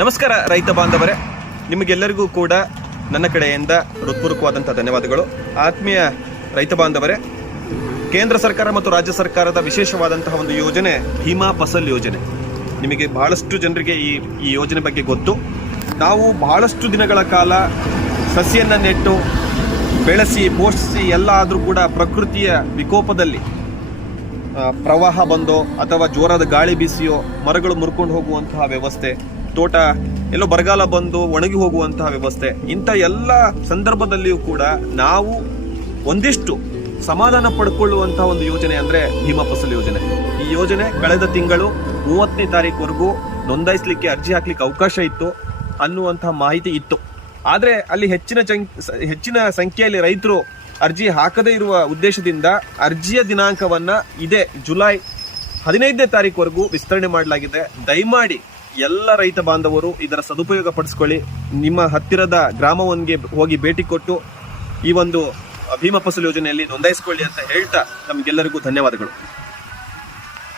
ನಮಸ್ಕಾರ ರೈತ ಬಾಂಧವರೇ, ನಿಮಗೆಲ್ಲರಿಗೂ ಕೂಡ ನನ್ನ ಕಡೆಯಿಂದ ಹೃತ್ಪೂರ್ವಕವಾದಂಥ ಧನ್ಯವಾದಗಳು. ಆತ್ಮೀಯ ರೈತ ಬಾಂಧವರೇ, ಕೇಂದ್ರ ಸರ್ಕಾರ ಮತ್ತು ರಾಜ್ಯ ಸರ್ಕಾರದ ವಿಶೇಷವಾದಂತಹ ಒಂದು ಯೋಜನೆ ಭೀಮಾ ಫಸಲ್ ಯೋಜನೆ. ನಿಮಗೆ ಬಹಳಷ್ಟು ಜನರಿಗೆ ಈ ಯೋಜನೆ ಬಗ್ಗೆ ಗೊತ್ತು. ನಾವು ಬಹಳಷ್ಟು ದಿನಗಳ ಕಾಲ ಸಸಿಯನ್ನು ನೆಟ್ಟು ಬೆಳೆಸಿ ಪೋಷಿಸಿ ಎಲ್ಲ ಆದರೂ ಕೂಡ ಪ್ರಕೃತಿಯ ವಿಕೋಪದಲ್ಲಿ ಪ್ರವಾಹ ಬಂದೋ ಅಥವಾ ಜೋರಾದ ಗಾಳಿ ಬೀಸಿಯೋ ಮರಗಳು ಮುರ್ಕೊಂಡು ಹೋಗುವಂತಹ ವ್ಯವಸ್ಥೆ, ತೋಟ ಎಲ್ಲೋ ಬರಗಾಲ ಬಂದು ಒಣಗಿ ಹೋಗುವಂತಹ ವ್ಯವಸ್ಥೆ, ಇಂಥ ಎಲ್ಲ ಸಂದರ್ಭದಲ್ಲಿಯೂ ಕೂಡ ನಾವು ಒಂದಿಷ್ಟು ಸಮಾಧಾನ ಪಡ್ಕೊಳ್ಳುವಂತಹ ಒಂದು ಯೋಜನೆ ಅಂದ್ರೆ ಭೀಮಾ ಫಸಲ್ ಯೋಜನೆ. ಈ ಯೋಜನೆ ಕಳೆದ ತಿಂಗಳು 30ನೇ ತಾರೀಕುವರೆಗೂ ನೋಂದಾಯಿಸಲಿಕ್ಕೆ ಅರ್ಜಿ ಹಾಕ್ಲಿಕ್ಕೆ ಅವಕಾಶ ಇತ್ತು ಅನ್ನುವಂತಹ ಮಾಹಿತಿ ಇತ್ತು. ಆದ್ರೆ ಅಲ್ಲಿ ಹೆಚ್ಚಿನ ಸಂಖ್ಯೆಯಲ್ಲಿ ರೈತರು ಅರ್ಜಿ ಹಾಕದೇ ಇರುವ ಉದ್ದೇಶದಿಂದ ಅರ್ಜಿಯ ದಿನಾಂಕವನ್ನ ಇದೇ ಜುಲೈ 15ನೇ ತಾರೀಕುವರೆಗೂ ವಿಸ್ತರಣೆ ಮಾಡಲಾಗಿದೆ. ದಯಮಾಡಿ ಎಲ್ಲ ರೈತ ಬಾಂಧವರು ಇದರ ಸದುಪಯೋಗ ಪಡಿಸ್ಕೊಳ್ಳಿ. ನಿಮ್ಮ ಹತ್ತಿರದ ಗ್ರಾಮವನ್ಗೆ ಹೋಗಿ ಭೇಟಿ ಕೊಟ್ಟು ಈ ಒಂದು ಭೀಮಾ ಫಸಲ್ ಯೋಜನೆಯಲ್ಲಿ ನೋಂದಾಯಿಸಿಕೊಳ್ಳಿ ಅಂತ ಹೇಳ್ತಾ ನಮಗೆಲ್ಲರಿಗೂ ಧನ್ಯವಾದಗಳು.